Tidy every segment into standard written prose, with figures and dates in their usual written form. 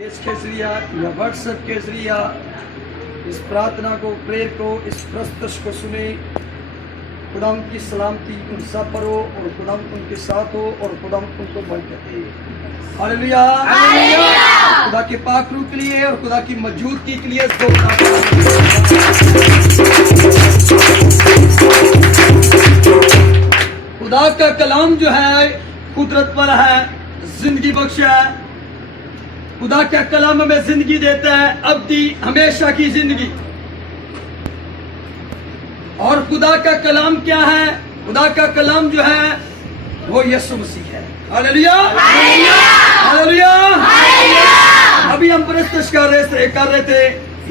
के जरिया या व्हाट्सएप के जरिया इस प्रार्थना को, प्रेयर को, इस प्रस्तुत को सुने। खुदा की सलामती उन सब पर हो और खुदा उनके साथ हो और खुदा उनको बरकत दे। हालेलुया। खुदा के पाक रूह के लिए और खुदा की मौजूदगी के लिए खुदा का कलाम जो है कुदरत वाला है, जिंदगी बख्श है। खुदा का कलाम हमें जिंदगी देता है, अब्दी हमेशा की जिंदगी। और खुदा का कलाम क्या है? खुदा का कलाम जो है वो यीशु मसीह है। Hallelujah, hallelujah. अभी हम प्रस्तुत कर रहे थे,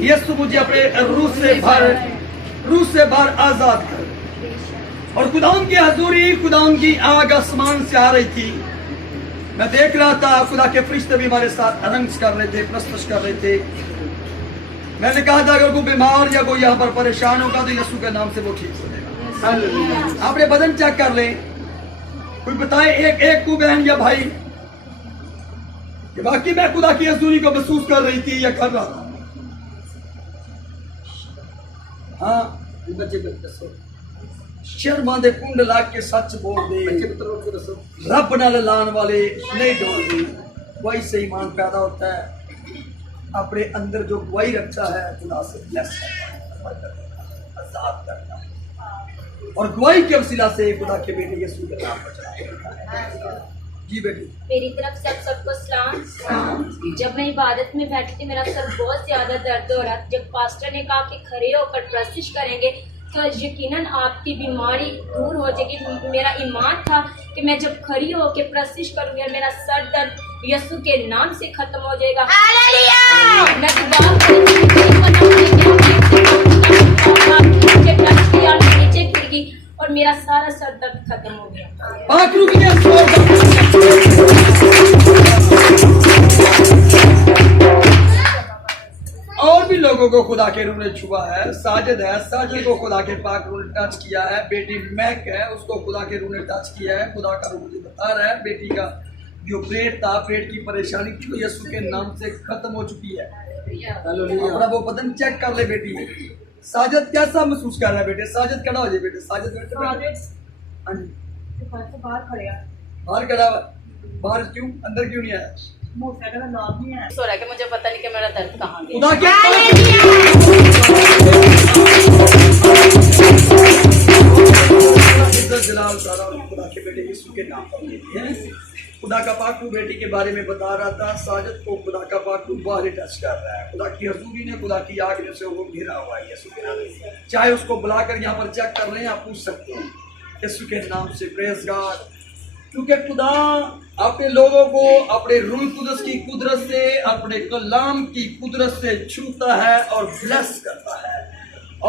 यीशु मुझे अपने रूह से भर आजाद कर। और खुदा की हजूरी, खुदा की आग आसमान से आ रही थी। मैं देख रहा था खुदा के फरिश्ते भी हमारे साथ अनंस कर रहे थे, प्रस्तुत कर रहे थे। मैंने कहा था अगर कोई बीमार या कोई यहाँ पर परेशान होगा तो यीशु के नाम से वो ठीक हो जाएगा। अपने बदन चेक कर ले, कोई बताए एक को बहन या भाई कि बाकी मैं खुदा की हजूरी को महसूस कर रही थी या कर रहा था। हाँ बच्चे शर्मा दे कुंड लाग के सच बोल दे, रब नाल लान वाले नहीं डोल दे। वही से ईमान पैदा होता है, अपने अंदर जो वही रखता है खुदा से ब्लेस आजाद करता है। और गवाही के वसीला से खुदा के बेटे यीशु के नाम पर चढ़ाता है। जी बेटी, मेरी तरफ से सबको सलाम। जब मैं इबादत में बैठी थी मेरा सर बहुत ज्यादा दर्द हो रहा था। जब पास्टर ने कहा कि खड़े होकर प्रस्तुत करेंगे तो यकीनन आपकी बीमारी दूर हो जाएगी। मेरा ईमान था कि मैं जब खड़ी होकर प्रस्तुत करूंगी और मेरा सर दर्द यीशु के नाम से खत्म हो जाएगा। मैं नीचे गिर गई और मेरा सारा सर दर्द खत्म हो गया। और भी लोगों को खुदा के रूह ने छुआ है। साजिद है, साजिद को खुदा के पाक रूह ने टच किया है। बेटी मैक है, उसको खुदा के रूह ने टच किया है। खुदा का रूह मुझे बता रहा है बेटी का जो पेट था, पेट की परेशानी थी, तो यीशु के नाम से खत्म हो चुकी है। अपना वो बदन चेक कर ले बेटी। साजिद कैसा महसूस कर रहा है बेटे? साजिद खड़ा हो जाए बेटे। साजिद बाहर खड़ा हुआ, बाहर क्यों, अंदर क्यों नहीं आया? सो रहा है कि मुझे पता नहीं कि मेरा दर्द कहाँ गया। खुदा के खुदा के बेटे यीशु के नाम पर खुदा का पाक रूह बेटी के बारे में बता रहा था। साजिद को खुदा का पाक रूह बाहर टच कर रहा है। खुदा की हजूरी ने, खुदा की आग से वो घिरा हुआ है यीशु के नाम से। चाहे उसको बुलाकर यहाँ पर चेक कर लें, आप पूछ सकते हैं यीशु के नाम से। Praise God. क्योंकि खुदा अपने लोगों को अपने रूह कुदस की कुदरत से, अपने कलाम की कुदरत से छूता है और ब्लेस करता है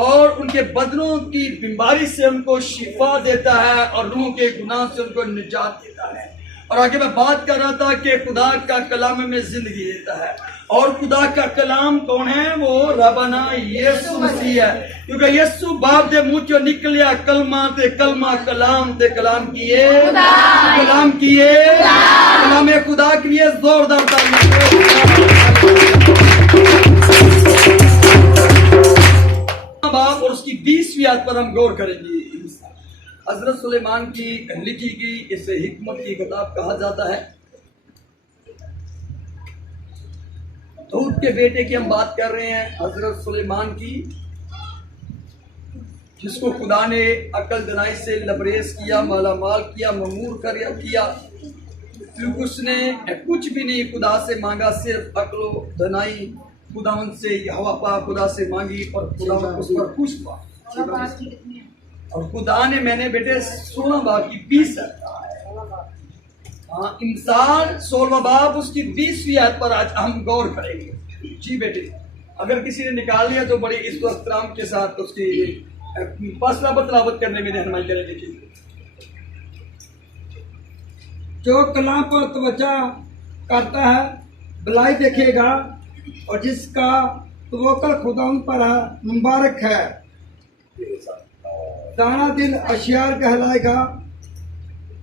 और उनके बदनों की बीमारी से उनको शिफा देता है और रूह के गुनाह से उनको निजात देता है। और आगे मैं बात कर रहा था कि खुदा का कलाम में जिंदगी देता है। और खुदा का कलाम कौन है? वो रबाना यीशु मसीह है। क्योंकि यीशु बाप दे मुंह चो निकलिया कलमा ते कलमा कलाम ते कलाम किए, कलाम किए, कलाम खुदा के लिए जोरदार बाप। और उसकी 20वीं आयत पर हम गौर करेंगे। हजरत सुलेमान की लिखी गई इसे हिकमत की किताब कहा जाता है। दाऊद के बेटे की हम बात कर रहे हैं, हजरत सुलेमान की, जिसको खुदा ने अकल दनाई से लबरेज किया, मालामाल किया, ममूर किया। क्योंकि उसने कुछ भी नहीं खुदा से मांगा, सिर्फ अकलो दनाई खुदा उनसे यहोवा पाक खुदा से मांगी और खुदा उस पर खुश हुआ। और खुदा ने, मैंने बेटे 16 बाब की 20 हाँ, इंसान 16 बाब उसकी 20वीं आयत पर आज हम गौर करेंगे। जी बेटे, अगर किसी ने निकाल लिया तो बड़ी इस एहतराम के साथ उसकी फसला बतलावत करने में रहनुमाई करें। देखिए, जो कलाम पर तवज्जो करता है भलाई देखेगा और जिसका तवक्कुल खुदा पर है मुबारक है। दाना दिल होशियार कहलाएगा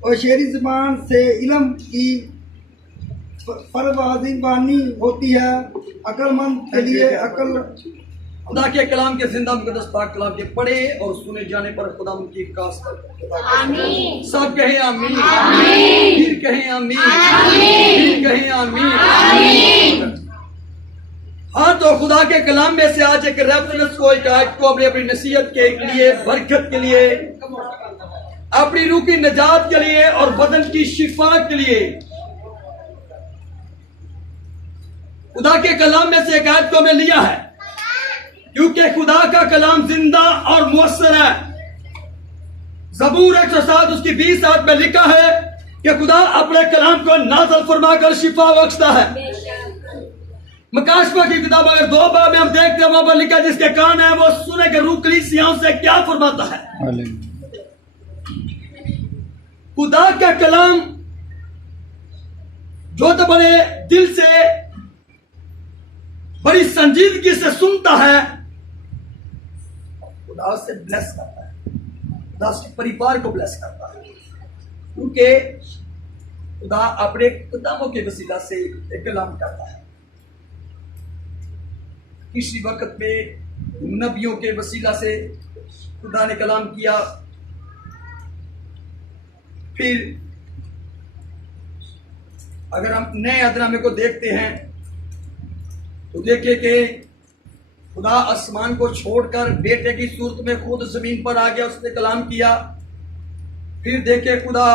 और शेरी जुबान से इल्म की परवाज़ी बानी होती है। अक्लमंद के लिए अकल। खुदा के कलाम के जिंदा मुकद्दस पाक कलाम के पढ़े और सुने जाने पर खुदा उनकी कास आमीन। सब कहें आमीन, फिर कहें आमीन, फिर कहें आमीन। हाँ, तो खुदा के कलाम में से आज एक रेफरेंस को, एक आयत को अपनी नसीहत के लिए, बरकत के लिए, अपनी रूह की निजात के लिए और बदन की शिफा के लिए खुदा के कलाम में से एक आयत को हमने लिया है, क्योंकि खुदा का कलाम जिंदा और मुअस्सर है। ज़बूर 107 उसकी 20 आयत में लिखा है कि खुदा अपने कलाम को नाज़िल फरमाकर शिफा बख्शता है। मकाशवा की किताब अगर 2 बाब में हम देखते हैं, वहां पर लिखा जिसके कान है वो सुने के रूह कलीसियाओं से क्या फरमाता है। खुदा का कलाम जो तो बड़े दिल से, बड़ी संजीदगी से सुनता है, खुदा से ब्लेस करता है, खुदा उसके परिवार को ब्लेस करता है, क्योंकि खुदा अपने कदमों के वसीला से एक कलाम करता है। किसी वक्त में नबियों के वसीला से खुदा ने कलाम किया, फिर अगर हम नए अहदनामे को देखते हैं तो देखिए कि खुदा आसमान को छोड़कर बेटे की सूरत में खुद जमीन पर आ गया, उसने कलाम किया। फिर देखिए खुदा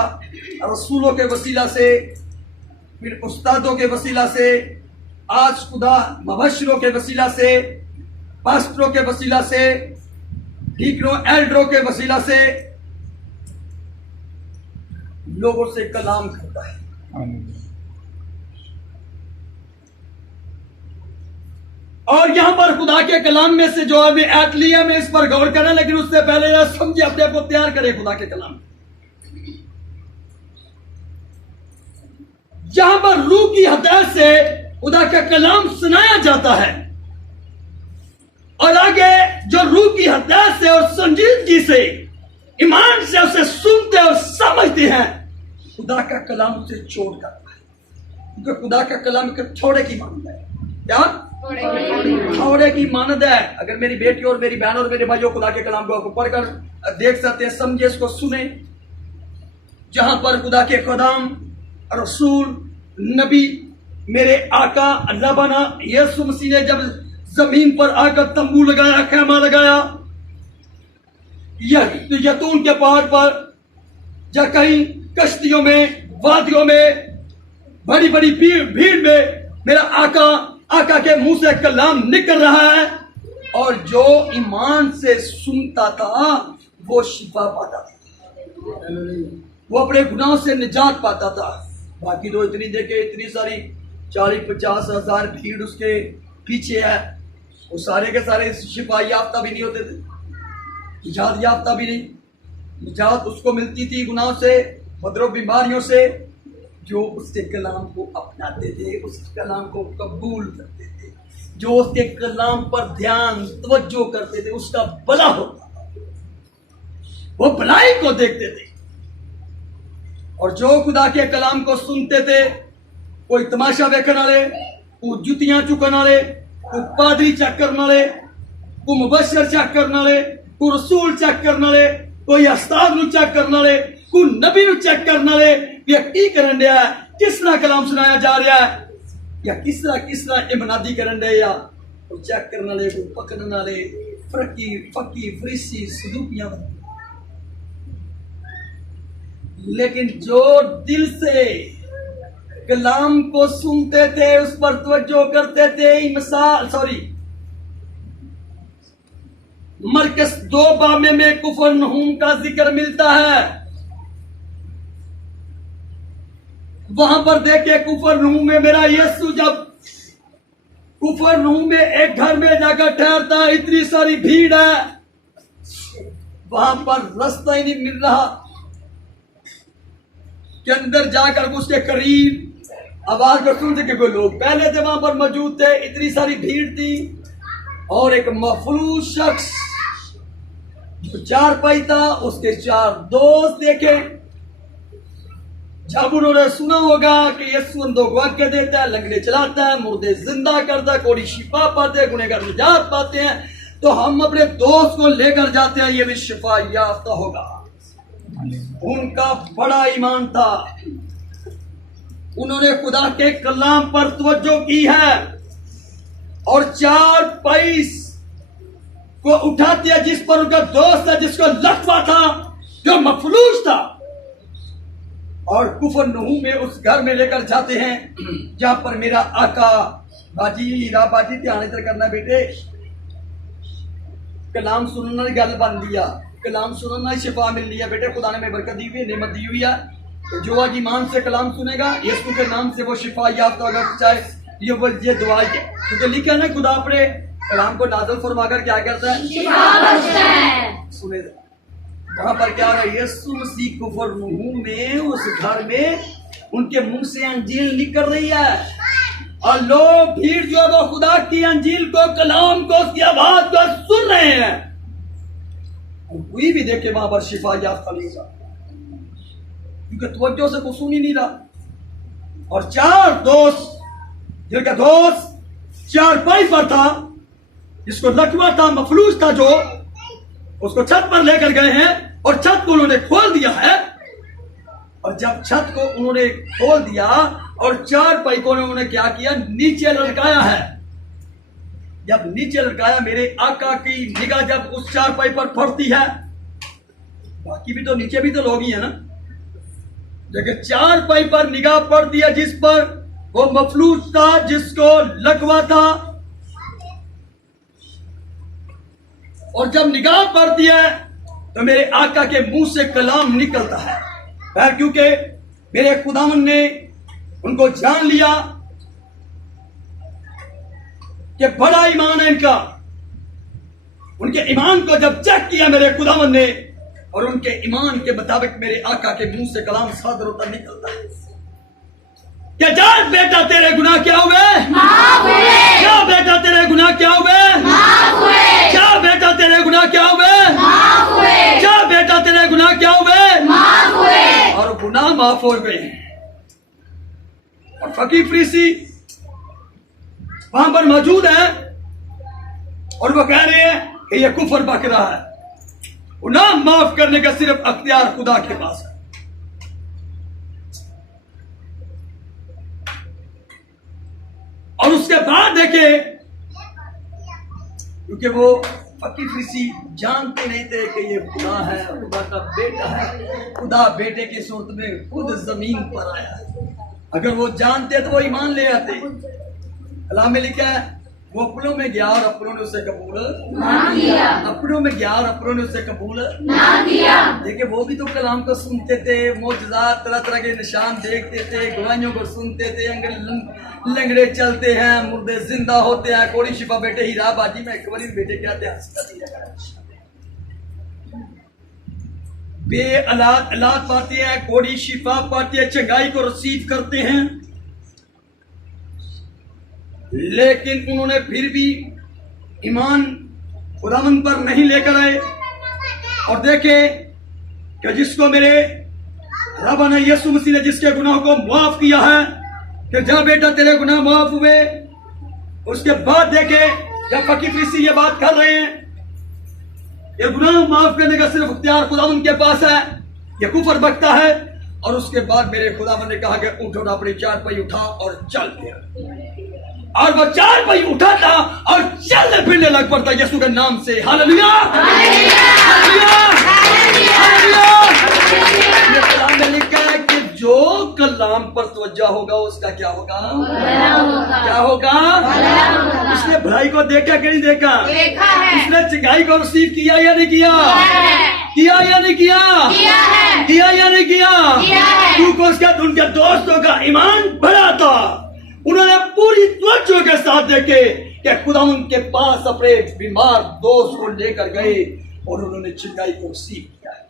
रसूलों के वसीला से, फिर उस्तादों के वसीला से, आज खुदा मुबश्शिरों के वसीला से, पास्टरों के वसीला से, डीकनों एल्डरों के वसीला से लोगों से कलाम करता है। और यहां पर खुदा के कलाम में से जो हमें ऐत लिया, में इस पर गौर करें, लेकिन उससे पहले यह समझे, अपने को तैयार करें खुदा के कलाम। जहां पर रूह की हदायत से खुदा का कलाम सुनाया जाता है और आगे जो रूह की हदायत से और संजीदगी से, ईमान से उसे सुनते और समझते हैं, खुदा का कलाम उसे चोट करता है, क्योंकि खुदा का कलाम एक थोड़े की मानद है। क्या थोड़े की मानद है। अगर मेरी बेटी और मेरी बहन और मेरे भाइयों खुदा के कलाम को पढ़कर देख सकते हैं, समझे, इसको सुने, जहां पर खुदा के कलाम, रसूल, नबी, मेरे आका अल्लाह बना यीशु मसीह ने जब जमीन पर आकर तंबू लगाया, खेमा लगाया, यतून के पहाड़ पर, या कहीं कश्तियों में, वादियों में, बड़ी बड़ी भीड़ में मेरा आका के मुंह से कलाम निकल रहा है, और जो ईमान से सुनता था वो शिफा पाता था, वो अपने गुनाहों से निजात पाता था। बाकी तो इतनी देखे, इतनी सारी 40-50 हजार भीड़ उसके पीछे है, वो सारे के सारे शिफा याफ्ता भी नहीं होते थे, निजात याफ्ता भी नहीं। निजात उसको मिलती थी गुनाहों से, मदरों बीमारियों से, जो उसके कलाम को अपनाते थे, उस कलाम को कबूल करते थे, जो उसके कलाम पर ध्यान तवज्जो करते थे, उसका भला होता था, वो भलाई को देखते थे। और जो खुदा के कलाम को सुनते थे, कोई तमाशा देखने वाले, कोई जुतियां चुकने वाले, कोई पादरी चेक करने वाले, कोई मुबश्शिर चेक करने वाले, कोई रसूल चेक करने वाले, कोई उस्ताद नु चेक करने वाले, कोई नबी नु चेक करने वाले, या की करन दिया है, किस तरह कलाम सुनाया जा रहा है, या किस तरह इमनादी करन दे, या कोई चेक करने वाले, कोई पकड़ने वाले, फकी फरीसी सदूकियां। लेकिन जो दिल से कलाम को सुनते थे, उस पर तवज्जो करते थे, मरकस 2 बाब में कुफरनहूम का जिक्र मिलता है। वहां पर देखे कुफरनहूम में मेरा यीशु जब कुफरनहूम में एक घर में जाकर ठहरता, इतनी सारी भीड़ है, वहां पर रास्ता ही नहीं मिल रहा कि अंदर जाकर उसके करीब आवाज को सुन सके। कोई लोग पहले थे वहां पर मौजूद थे, इतनी सारी भीड़ थी, और एक मफलूज शख्स जो 4 पाई था, उसके 4 दोस्त देखे, जब उन्होंने सुना होगा कि यीशु अंधों को आंखें देता है, लंगड़े चलाता है, मुर्दे जिंदा करता है, कोड़ी शिफा पाते हैं, गुनहगार निजात पाते हैं, तो हम अपने दोस्त को लेकर जाते हैं, ये भी शिफा याफ्ता होगा। उनका बड़ा ईमान था, उन्होंने खुदा के कलाम पर तवज्जो की है और 4 पैस को उठा दिया जिस पर उनका दोस्त था, जिसको लकवा था, जो मफलूज था, और कुफर नहू में उस घर में लेकर जाते हैं जहां पर मेरा आका बाजी हीरा बाजी ध्यान इधर करना बेटे, कलाम सुनना गल बन लिया, कलाम सुनना शिफा मिल लिया बेटे, खुदा ने मैं बरकत दी हुई, नेमत दी हुई है। तो जो आज ईमान से कलाम सुनेगा यीशु के नाम से वो शिफा याफ्ता होगा, चाहे ये दुआ है, क्योंकि लिखा ना खुदा अपने कलाम को नाज़िल फरमाकर क्या करता है, शिफा बख्शता है। सुने वहां पर क्या रहा, यीशु मसीह कुफर नहू में उस घर में उनके मुंह से अंजील निकल रही है और लोग भीड़ जो है वो खुदा की अंजील को, कलाम को, उसकी आवाज को सुन रहे हैं, और कोई भी देखे वहां पर शिफा याफ्ता नहीं हुआ, क्योंकि तवज्जो से कुछ सुन ही नहीं रहा। और 4 दोस्त, जिनका दोस्त 4 पैस पर था, जिसको लकवा था, मफलूज था, जो उसको छत पर लेकर गए हैं और छत को उन्होंने खोल दिया है। और जब छत को उन्होंने खोल दिया और 4 पैकों को उन्होंने क्या किया, नीचे लटकाया है। जब नीचे लटकाया, मेरे आका की निगाह जब उस 4 पै पर पड़ती है, बाकी भी तो नीचे भी तो लोग ही है ना, लेकिन 4 पै पर निगाह पड़ती है जिस पर वो मफलूज था, जिसको लकवा था, और जब निगाह पड़ती है तो मेरे आका के मुंह से कलाम निकलता है, क्योंकि मेरे खुदावन ने उनको जान लिया कि बड़ा ईमान है इनका। उनके ईमान को जब चेक किया मेरे खुदावन ने, और उनके ईमान के मुताबिक मेरे आका के मुंह से कलाम सादर होता निकलता है, क्या जान बेटा तेरे गुनाह क्या हुए, क्या बेटा तेरे गुनाह क्या हुए, क्या बेटा तेरे गुनाह क्या हुए, क्या बेटा तेरे गुनाह क्या हुए, और गुनाह माफ हो गए। और फकीर फरीसी वहां पर मौजूद है और वो कह रहे हैं कि ये कुफर बक रहा है, गुनाह माफ करने का सिर्फ अख्तियार खुदा के पास है। और उसके बाद देखे, क्योंकि वो फकीर फरीसी जानते नहीं थे कि ये खुदा है, खुदा का बेटा है, खुदा बेटे की सूरत में खुद जमीन पर आया है। अगर वो जानते तो वो ईमान ले आते। कलाम में लिखा है, वो अपनों में गया और अपनों ने उसे कबूल ना किया, अपनों में गया और अपनों ने उसे कबूल ना किया। देखिए वो भी तो कलाम को सुनते थे, मौजज़ात तरह तरह के निशान देखते थे, गवाहियों को सुनते थे, लंगड़े चलते हैं, मुर्दे जिंदा होते हैं, कोड़ी शिफा बेटे हीरा बाजी में एक बार बेटे क्या बे औलाद पाते हैं, कोड़ी शिफा पाते हैं, चंगाई को रसीद करते हैं, लेकिन उन्होंने फिर भी ईमान खुदावंद पर नहीं लेकर आए। और देखे कि जिसको मेरे रब ने यीशु मसीह ने जिसके गुनाह को माफ किया है, कि जा बेटा तेरे गुनाह माफ हुए। उसके बाद देखे जब फकीर फरीसी ये बात कर रहे हैं, ये गुनाह माफ करने का सिर्फ इख्तियार खुदावंद के पास है, ये कुफर बकता है। और उसके बाद मेरे खुदावंद ने कहा कि उठो, अपनी 4 पै उठा और चल फिर। और वो 4 पै उठाता और चलने फिरने लग पड़ता यीशु के नाम से। Hallelujah, hallelujah, hallelujah. कलाम में लिखा है कि जो कलाम पर तवज्जो होगा उसका क्या होगा, क्या होगा। उसने भलाई को देखा कि नहीं देखा, उसने चिंगाई को रिसीव किया या नहीं किया, किया या नहीं किया, किया या नहीं किया, क्योंकि उसका उनके दोस्तों का ईमान बड़ा था। उन्होंने पूरी तवज्जो के साथ देखे कि खुदा उनके पास अपने बीमार दोस्त को लेकर गए और उन्होंने चिंगाई को रिसीव किया है।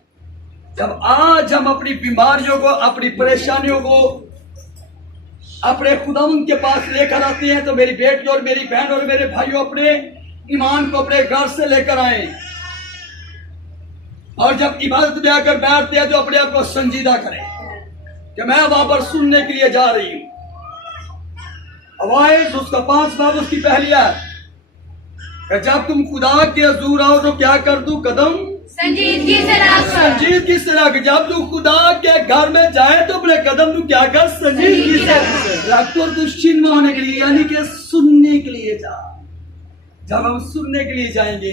जब आज हम अपनी बीमारियों को, अपनी परेशानियों को अपने खुदावंद के पास लेकर आते हैं, तो मेरी बेटी और मेरी बहन और मेरे भाइयों अपने ईमान को अपने घर से लेकर आए, और जब इबादत में आकर बैठते हैं तो अपने आप को संजीदा करें। कि मैं वहां पर सुनने के लिए जा रही हूं। अवाइज उसका 5 बाब उसकी पहली है कि जब तुम खुदा के हजूर आओ तो क्या कर दूं कदम संजीदगी से रख। संजीदगी से रख। जब तू खुदा के घर में जाए तो अपने कदम तू क्या कर संजीदगी से रख। तो तू चिन्ह होने के लिए यानी कि सुनने के लिए जा। जब हम सुनने के लिए जाएंगे,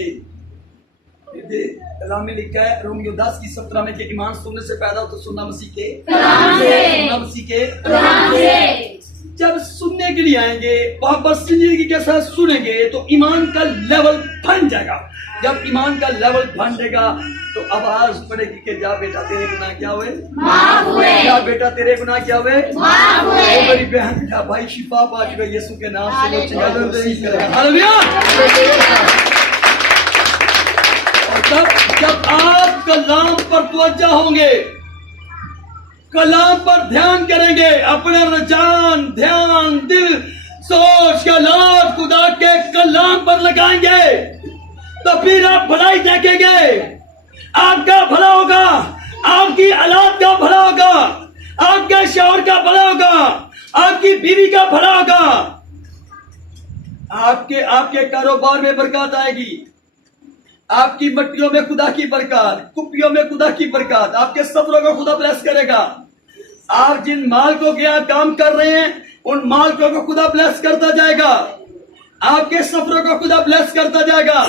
कलाम में लिखा है रोमियो 10:17 में कि ईमान सुनने से पैदा हो तो सुनना मसीह के कलाम से। सुनना मसीह के कलाम से। जब सुनने के लिए आएंगे वहां पर जिंदगी के साथ सुनेंगे तो ईमान का लेवल बन जाएगा। जब ईमान का लेवल बन जाएगा तो आवाज पड़ेगी कि जा बेटा तेरे गुनाह क्या हुए माफ हुए। जा बेटा तेरे गुनाह क्या हुए माफ हुए। ओ मेरी बहन बेटा भाई शिफा पा चुके यीशु के नाम से वो चाहिए हालेलुया। और तब जब आप कलाम पर तवज्जो होंगे, कलाम पर ध्यान करेंगे, अपने रुझान ध्यान दिल सोच का लाभ खुदा के कलाम पर लगाएंगे तो फिर आप भलाई देखेंगे। आपका भला होगा, आपकी औलाद का भला होगा, आपके शौहर का भला होगा, आपकी बीवी का भला होगा, आपके कारोबार में बरकत आएगी, आपकी मट्टियों में खुदा की बरकत, कुप्पियों में खुदा की बरकत, आपके सफरों को खुदा ब्लेस करेगा। आप जिन मालकों के यहाँ काम कर रहे हैं उन मालकों को खुदा ब्लेस करता जाएगा, आपके सफरों को खुदा ब्लेस करता जाएगा।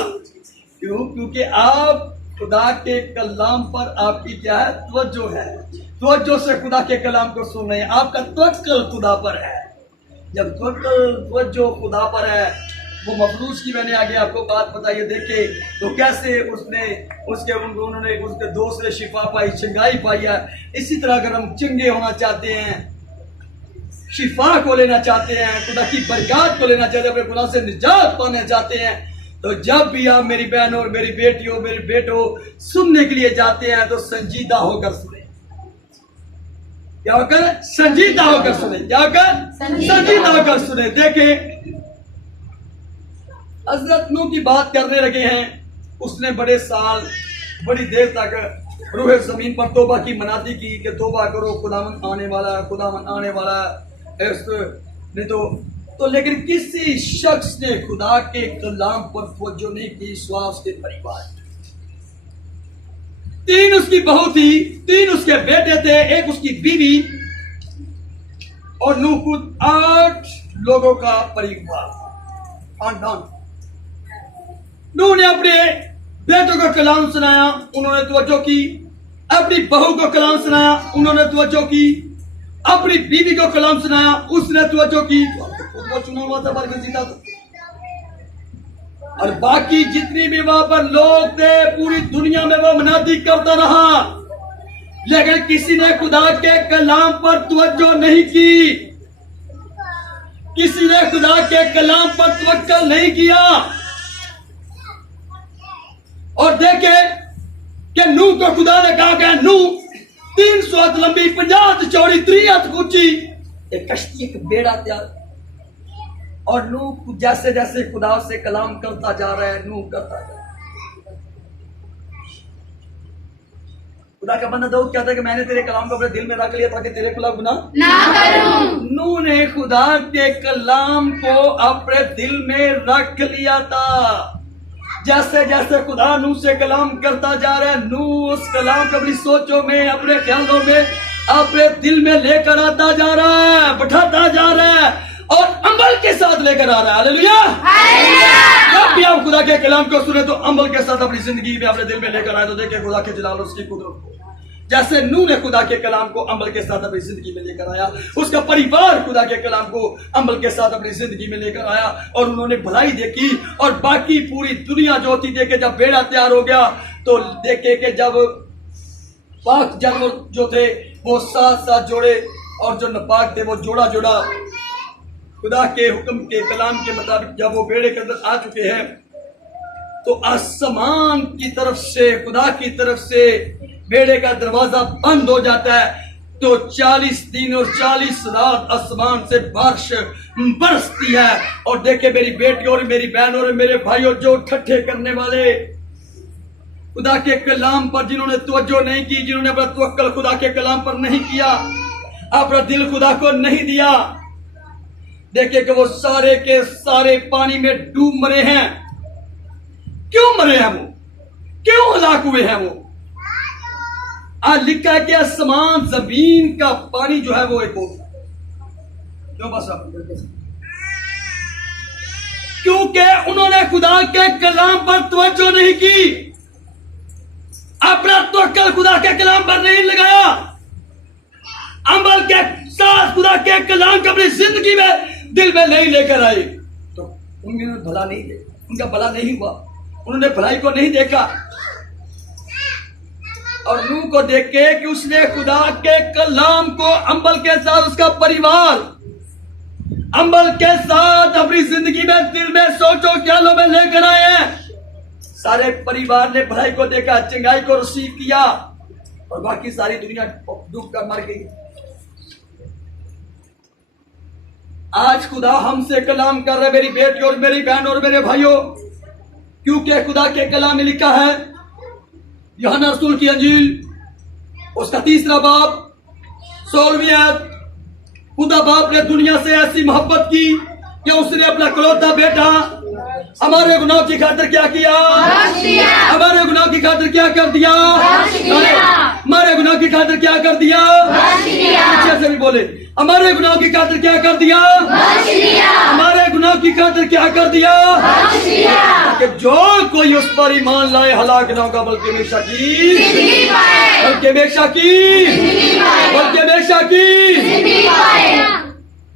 क्यों? क्योंकि आप खुदा के कलाम पर आपकी क्या है तवज्जो है, तवज्जो से खुदा के कलाम को सुन रहे हैं, आपका तवक्कुल खुदा पर है। जब तवज्जो खुदा पर है, वो मफलूस की मैंने आगे आपको बात बताई, देखे तो कैसे उन्होंने उसके दोस्त ने शिफा पाई, चंगाई पाई है। इसी तरह अगर हम चंगे होना चाहते हैं, शिफा को लेना चाहते हैं, खुदा की बरकत को लेना चाहते हैं, अपने गुनाह से निजात पाना चाहते हैं, तो जब भी आप मेरी बहन और मेरी बेटी हो मेरे बेटो सुनने के लिए जाते हैं तो संजीदा होकर सुने। क्या होकर? संजीदा होकर सुने। क्या होकर? संजीदा होकर सुने। देखें हजरत नूह की बात करने लगे हैं। उसने बड़े साल बड़ी देर तक रूहे जमीन पर तौबा की मनादी की कि तौबा करो, खुदावंद आने वाला है, खुदावंद आने वाला है। नहीं तो लेकिन किसी शख्स ने खुदा के कलाम पर तवज्जो नहीं की, सिवा उसके परिवार। 3 उसकी बहू थी, 3 उसके बेटे थे, 1 उसकी बीवी और नूह खुद 8 लोगों का परिवार खानदान। नूह ने अपने बेटों को कलाम सुनाया, उन्होंने तवज्जो की। अपनी बहू को कलाम सुनाया, उन्होंने तवज्जो की। अपनी बीवी को कलाम सुनाया, उसने तवज्जो की। वो चुना हुआ था बरगजीदा था। और बाकी जितनी भी वहां पर लोग थे पूरी दुनिया में वो मनादी करता रहा, लेकिन किसी ने खुदा के कलाम पर तवज्जो नहीं की, किसी ने खुदा के कलाम पर तवक्कुल नहीं किया। और देखे कि नूह को खुदा ने कहा कि नूह 300 हाथ लंबी, 50 हाथ चौड़ी, 3 हाथ ऊंची एक कश्ती, एक बेड़ा तैयार। और नूह जैसे जैसे खुदा से कलाम करता जा रहा है, नूह करता जा रहा है। खुदा का बंदा दाऊद कहता है कि मैंने तेरे कलाम को अपने दिल में रख लिया ताकि तेरे खिलाफ गुनाह ना करूं। नूह ने खुदा के कलाम को अपने दिल में रख लिया था। जैसे जैसे खुदा नूह से कलाम करता जा रहा है, नूह उस कलाम को अपनी सोचों में, अपने ख्यालों में, अपने दिल में लेकर आता जा रहा है, बैठाता जा रहा है और अमल के साथ लेकर आ रहा है। हालेलुया। जब भी आप खुदा के कलाम को सुने तो अमल के साथ अपनी जिंदगी में, अपने दिल में लेकर आए तो देखिए खुदा के जलाल, उसकी कुदरत को। जैसे नूह ने खुदा के कलाम को अमल के साथ अपनी जिंदगी में लेकर आया, उसका परिवार खुदा के कलाम को अमल के साथ अपनी जिंदगी में लेकर आया और उन्होंने भलाई देखी। और बाकी पूरी दुनिया जो होती देखे, जब बेड़ा तैयार हो गया तो देखे कि जब पाक जानवर जो थे वो 7 जोड़े और जो नापाक थे वो जोड़ा जोड़ा खुदा के हुक्म के कलाम के मुताबिक जब वो बेड़े के अंदर आ चुके हैं तो आसमान की तरफ से, खुदा की तरफ से बेड़े का दरवाजा बंद हो जाता है। तो 40 दिन और 40 रात आसमान से बारिश बरसती है। और देखे मेरी बेटी और मेरी बहन और मेरे भाइयों, जो इकट्ठे करने वाले खुदा के कलाम पर जिन्होंने तवज्जो नहीं की, जिन्होंने अपना तवक्कुल खुदा के कलाम पर नहीं किया, अपना दिल खुदा को नहीं दिया। देखिए कि वो सारे के सारे पानी में डूब मरे हैं। क्यों मरे हैं वो? क्यों हलाक हुए हैं वो? आज लिखा है कि आसमान जमीन का पानी जो है वो एक होता है। क्यों? बस क्योंकि उन्होंने खुदा के कलाम पर तवज्जो नहीं की, अपना तवक्कुल खुदा के कलाम पर नहीं लगाया, अमल के साथ खुदा के कलाम को अपनी जिंदगी में दिल में नहीं लेकर आए, तो उन्होंने भला नहीं देखा, उनका भला नहीं हुआ, उन्होंने भलाई को नहीं देखा। और नूह को देख के कि उसने खुदा के कलाम को अमल के साथ उसका परिवार अमल के साथ अपनी जिंदगी में दिल में सोचो ख्यालों में लेकर आए हैं। सारे परिवार ने भलाई को देखा, चंगाई को रिसीव किया, और बाकी सारी दुनिया डूब कर मर गई। आज खुदा हमसे कलाम कर रहे मेरी बेटी और मेरी बहन और मेरे भाइयों, क्योंकि खुदा के कलाम में लिखा है यूहन्ना रसूल की अंजील उसका 3 बाब 16वीं आयत, खुदा बाप ने दुनिया से ऐसी मोहब्बत की कि उसने अपना इकलौता बेटा हमारे गुनाह की खातिर क्या किया? हमारे गुनाह की खातिर क्या कर दिया? हमारे गुनाह की खातिर क्या कर दिया? अच्छे से भी बोले, हमारे गुनाह की खातिर क्या कर दिया? हमारे गुनाह की खातिर क्या कर दिया? कि जो कोई उस पर ईमान लाए हलाक ना होगा, बल्कि हमेशा की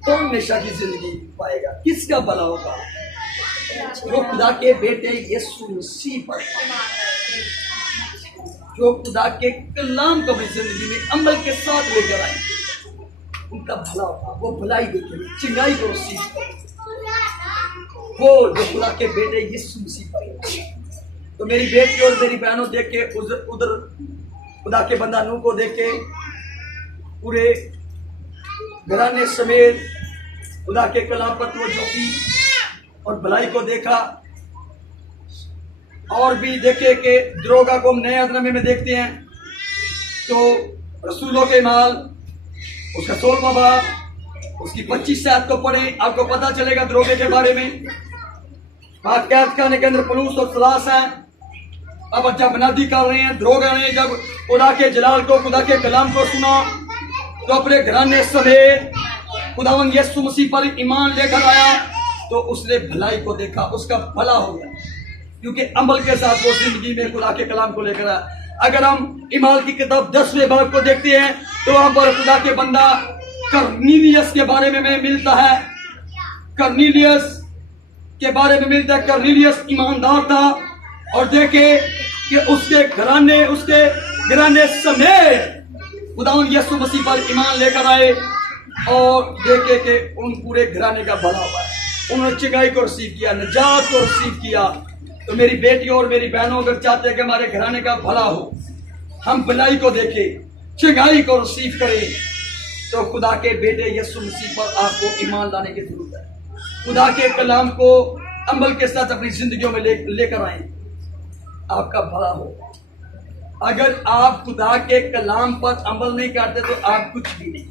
तो हमेशा की जिंदगी पाएगा। किसका भला होगा? जो खुदा के बेटे यीशु मसीह पर, जो खुदा के कलाम को अपनी जिंदगी में अमल के साथ लेकर आए, उनका भला होगा। वो भलाई देखेंगे, चिंगाई को रिसीव करेंगे, वो जो खुदा के बेटे यीशु मसीह पर। तो मेरी बेटी और मेरी बहनों देख के उधर खुदा के बंदा नूह को देख के पूरे घराने समेत खुदा के कलाम पर तवज्जो की और भलाई को देखा। और भी देखे कि दरोगा को हम नए अदनामे में देखते हैं, तो रसूलों के माल उसका 16वां बाब उसकी 25 आयत को पढ़े, आपको पता चलेगा दरोगे के बारे में। कैद खाने के अंदर पुलिस और सलास है। अब जब नदी कर रहे हैं, दरोगा ने जब खुदा के जलाल को, खुदा के कलाम को सुना, तो अपने घराने समेत खुदावंद यीशु मसीह पर ईमान लेकर आया। तो उसने भलाई को देखा, उसका भला हो गया, क्योंकि अमल के साथ वो जिंदगी में खुदा के कलाम को लेकर आया। अगर हम ईमाल की किताब 10वें बाब को देखते हैं, तो वहां पर खुदा के बंदा कर्नीलियस के बारे में मिलता है। कर्नीलियस के बारे में मिलता है। कर्नीलियस ईमानदार था, और देखे कि उसके घराने समेत खुदावंद यीशु मसीह पर ईमान लेकर आए, और देखे कि उन पूरे घराने का भला हुआ है। उन्होंने चिंगाई को रिसीव किया, निजात को रिसीव किया। तो मेरी बेटियों और मेरी बहनों, अगर चाहते हैं कि हमारे घराने का भला हो, हम भलाई को देखें, चिंगाई को रिसीव करें, तो खुदा के बेटे यीशु मसीह पर आपको ईमान लाने की जरूरत है। खुदा के कलाम को अमल के साथ अपनी जिंदगियों में लेकर आए, आपका भला हो। अगर आप खुदा के कलाम पर अमल नहीं करते तो आप कुछ भी नहीं।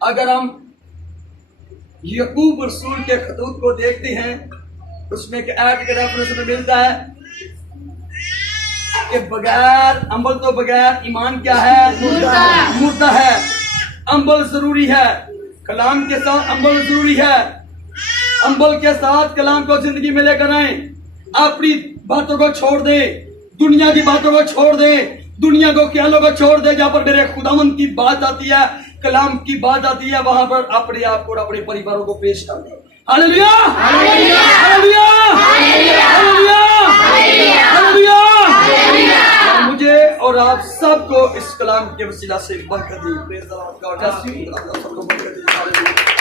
अगर हम याकूब रसूल के खतूत को देखते हैं, उसमें के ऐड के रेफरेंस में मिलता है कि बगैर अमल तो बगैर ईमान क्या है? मुर्दा है। अमल जरूरी है, कलाम के साथ अमल जरूरी है। अमल के साथ कलाम को जिंदगी में लेकर आए। अपनी बातों को छोड़ दे, दुनिया की बातों को छोड़ दे, दुनिया को ख्यालों को छोड़ दे। जहां पर मेरे खुदावंद की बात आती है, कलाम की बात आती है, वहां पर अपने आप को और अपने परिवारों को पेश कर दे। Hallelujah, hallelujah, hallelujah, hallelujah, hallelujah. मुझे और आप सबको इस कलाम के वसीला से बरकत दी। Praise the Lord, God bless you. सबको बरकत दी।